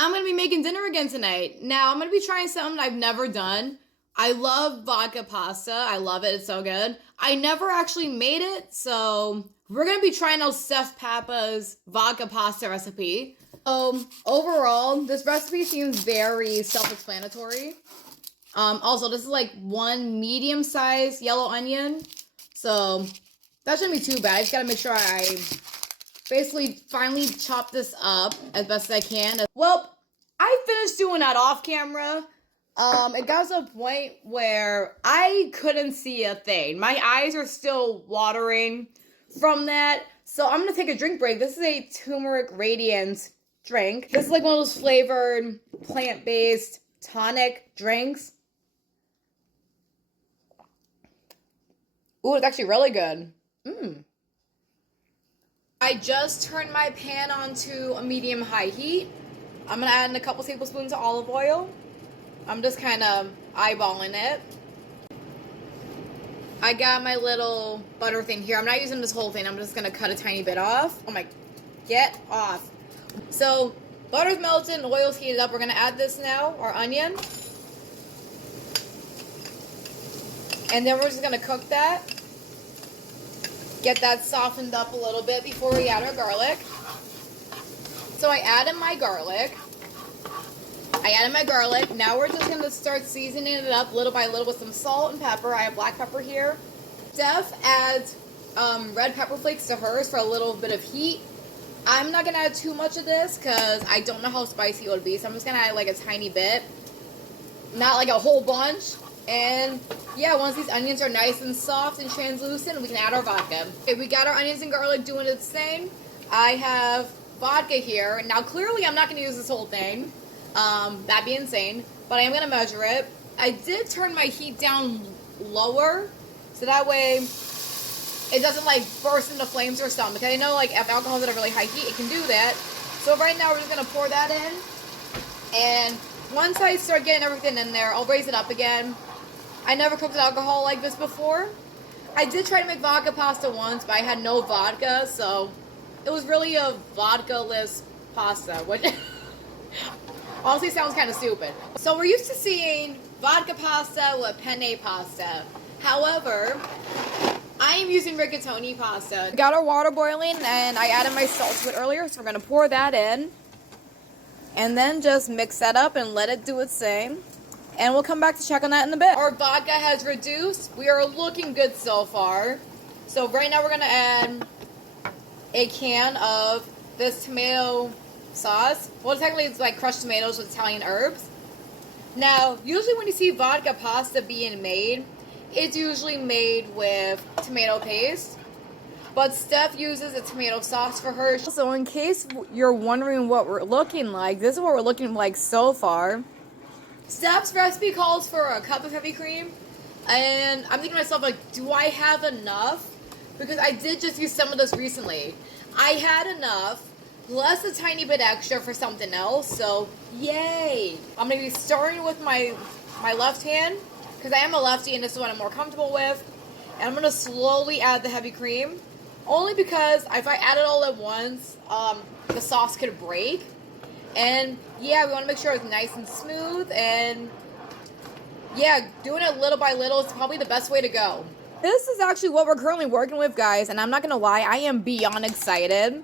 I'm going to be making dinner again tonight. Now, I'm going to be trying something I've never done. I love vodka pasta. I love it. It's so good. I never actually made it, so we're going to be trying out Steph Pappas' vodka pasta recipe. Overall, this recipe seems very self-explanatory. Also, this is like one medium-sized yellow onion, so that shouldn't be too bad. I just got to make sure I basically finally chop this up as best as I can. Well, I finished doing that off camera. It got to a point where I couldn't see a thing. My eyes are still watering from that. So I'm going to take a drink break. This is a turmeric radiance drink. This is like one of those flavored plant-based tonic drinks. Ooh, it's actually really good. I just turned my pan on to a medium-high heat. I'm going to add in a couple tablespoons of olive oil. I'm just kind of eyeballing it. I got my little butter thing here. I'm not using this whole thing. I'm just going to cut a tiny bit off. Oh my, get off. So, butter's melted and oil's heated up. We're going to add this now, our onion. And then we're just going to cook that. Get that softened up a little bit before we add our garlic. So I added my garlic. Now we're just going to start seasoning it up little by little with some salt and pepper. I have black pepper here. Steph adds red pepper flakes to hers for a little bit of heat. I'm not going to add too much of this because I don't know how spicy it would be. So I'm just going to add like a tiny bit. Not like a whole bunch. And yeah, once these onions are nice and soft and translucent, we can add our vodka. Okay, we got our onions and garlic doing its thing. I have vodka here. Now, clearly, I'm not going to use this whole thing. That'd be insane. But I am going to measure it. I did turn my heat down lower, so that way it doesn't, like, burst into flames or something. Because I know, like, if alcohol's at a really high heat, it can do that. So right now, we're just going to pour that in. And once I start getting everything in there, I'll raise it up again. I never cooked with alcohol like this before. I did try to make vodka pasta once, but I had no vodka, so it was really a vodka-less pasta, which honestly sounds kind of stupid. So we're used to seeing vodka pasta with penne pasta. However, I am using rigatoni pasta. Got our water boiling, and I added my salt to it earlier, so we're going to pour that in. And then just mix that up and let it do its thing. And we'll come back to check on that in a bit. Our vodka has reduced. We are looking good so far. So right now we're going to add a can of this tomato sauce. Well, technically it's like crushed tomatoes with Italian herbs. Now, usually when you see vodka pasta being made, it's usually made with tomato paste. But Steph uses a tomato sauce for hers. So in case you're wondering what we're looking like, this is what we're looking like so far. Steph's recipe calls for a cup of heavy cream, and I'm thinking to myself, like, do I have enough? Because I did just use some of this recently. I had enough, plus a tiny bit extra for something else, so yay! I'm going to be starting with my left hand, because I am a lefty and this is what I'm more comfortable with, and I'm going to slowly add the heavy cream, only because if I add it all at once, the sauce could break. And yeah, we want to make sure it's nice and smooth, and yeah, doing it little by little is probably the best way to go. This is actually what we're currently working with, guys, and I'm not going to lie, I am beyond excited.